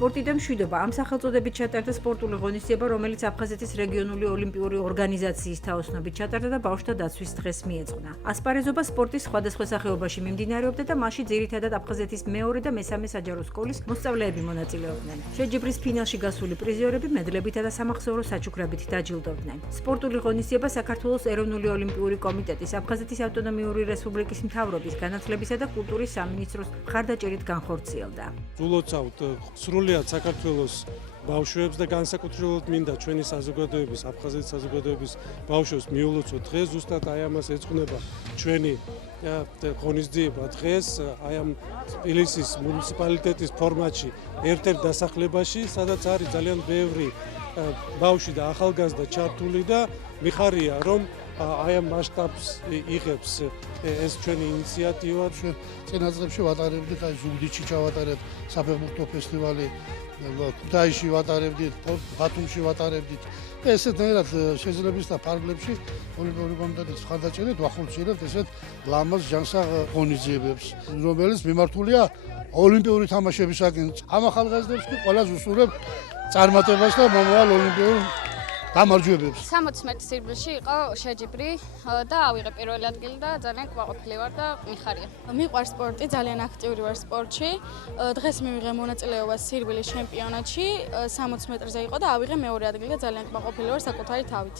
სპორტიდან მშვიდობა ამ სახელწოდებით ჩატარდა სპორტული ღონისძიება, რომელიც აფხაზეთის რეგიონული ოლიმპიური ორგანიზაციის თაოსნობით ჩატარდა და ბავშვთა დაცვის დღეს მიეძღვნა. ასპარეზობა სპორტის სხვადასხვა სახეობაში მიმდინარეობდა და მასში ძირითადად აფხაზეთის მეორე და მესამე საჯარო სკოლის მოსწავლეები მონაწილეობდნენ. შეჯიბრის ფინალში გასული პრიზიორები მედლებითა და სამახსოვრო საჩუქრებით დაჯილდოვდნენ. სპორტული ღონისძიება საქართველოს ეროვნული ოლიმპიური კომიტეტის, აფხაზეთის ავტონომიური რესპუბლიკის მთავრობის, განათლებისა და კულტურის სამინისტროს მხარდაჭერით განხორციელდა. ულოცავთ სრულიად საქართველოს ბავშვებს და განსაკუთრებულად მინდა ჩვენი საზოგადოების, აფხაზეთის საზოგადოების ბავშვებს მიულოცოთ დღეს, ზუსტად აი ამას ეძღვნება ჩვენი ღონისძიება დღეს, აი ამ თბილისის მუნიციპალიტეტის ფორმატში, ერთ-ერთ დასახლებაში, სადაც არის ძალიან ბევრი ბავშვი და ახალგაზრდა ჩართული და მიხარია, რომ აი ამ მასშტაბს იღებს ეს ჩვენი ინიციატივა. ჩვენ წინა წლებში ვატარებდით, აი ზუგდიდში ჩავატარეთ საფეხბურთო ფესტივალი, ქუთაისში ვატარებდით, ბათუმში ვატარებდით. ესეთნაირად შეძლების და ფარგლებში ოლიმპიური კომიტეტის მხარდაჭერით ვახორციელებთ ესეთ ლამაზ ჯანსაღ ღონისძიებებს, რომელიც მიმართულია ოლიმპიური თამაშებისაკენ. ამ ახალგაზრდებს კი ყველას ვუსურვებ წარმატებას და მომავალ ოლიმპიურ გამარჯვებებს. 60 მეტრის სირბილში იყო შეჯიბრი და ავიღე პირველი ადგილი და ძალიან კმაყოფილი ვარ და მიხარია. მიყვარს სპორტი, ძალიან აქტიური ვარ სპორტში. დღეს მივიღე მონაწილეობა სირბილის ჩემპიონატში, 60 მეტრზე იყო და ავიღე მეორე ადგილი და ძალიან კმაყოფილი ვარ საკუთარი თავით.